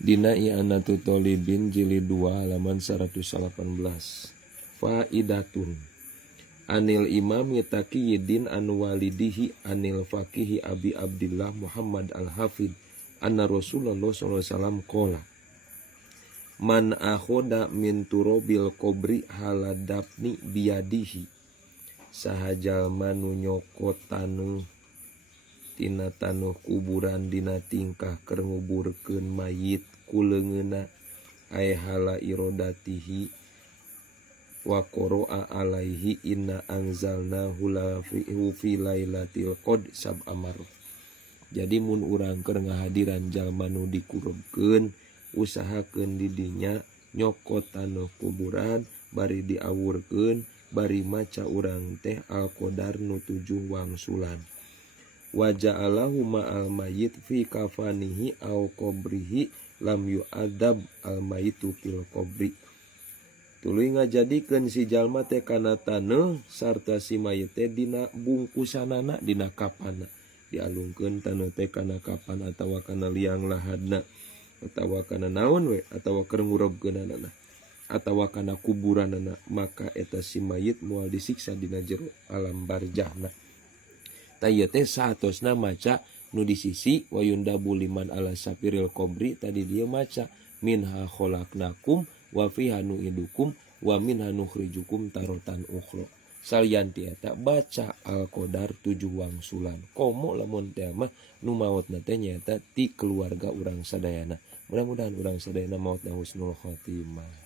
Dina I'anatu Thalibin jilid 2 halaman 118. Faidatun Anil imami Taqiyuddin an walidihi anil faqihi Abi Abdillah Muhammad al-Hafid anna Rasulullah sallallahu alaihi wasallam qala man akhoda min turobil qabri haladapni biyadihi sahajal manu nyokot tanuh tina tanuh kuburan dina tingkah keur nguburkeun mayit kuleungeuna ay hala irodatihi wa qoro'a alaihi inna anzalnahu fi lailatul qad sab'amar. Jadi mun urang keur ngahadiran jalma nu dikurubkeun usahakeun di dinya nyokot tanuh kuburan bari diawurkeun bari maca urang teh al-qadar nu 7 wangsulan. Wa ja'alahu ma'al mayyit fi kafanihi aw qabrihi lam yu'adab al mayyitu fil qabri. Tuluy ngajadikeun si jalma teh kana taneuh sarta si mayit teh dina bungkusanana dina kapanna. Dialungkeun taneuh teh kana kapan atawa kana liang lahadna atawa kana naon we atawa keur ngurubkeunana atawa kana kuburanana, maka eta si mayit moal disiksa dina jero alam barzahna. Taya teh saatosna maca nu di sisi wa yundabu liman ala sapiril qabri tadi dia maca minha khalaqnakum wa fiha nu'idukum wa minha nukhrijukum tarotan ukhra. Salianti eta baca al-qadar 7 wangsulan. Komo lamun teh mah nu maotna teh nyaeta ti keluarga urang sadayana. Mudah-mudahan urang sadayana maotna husnul khotimah.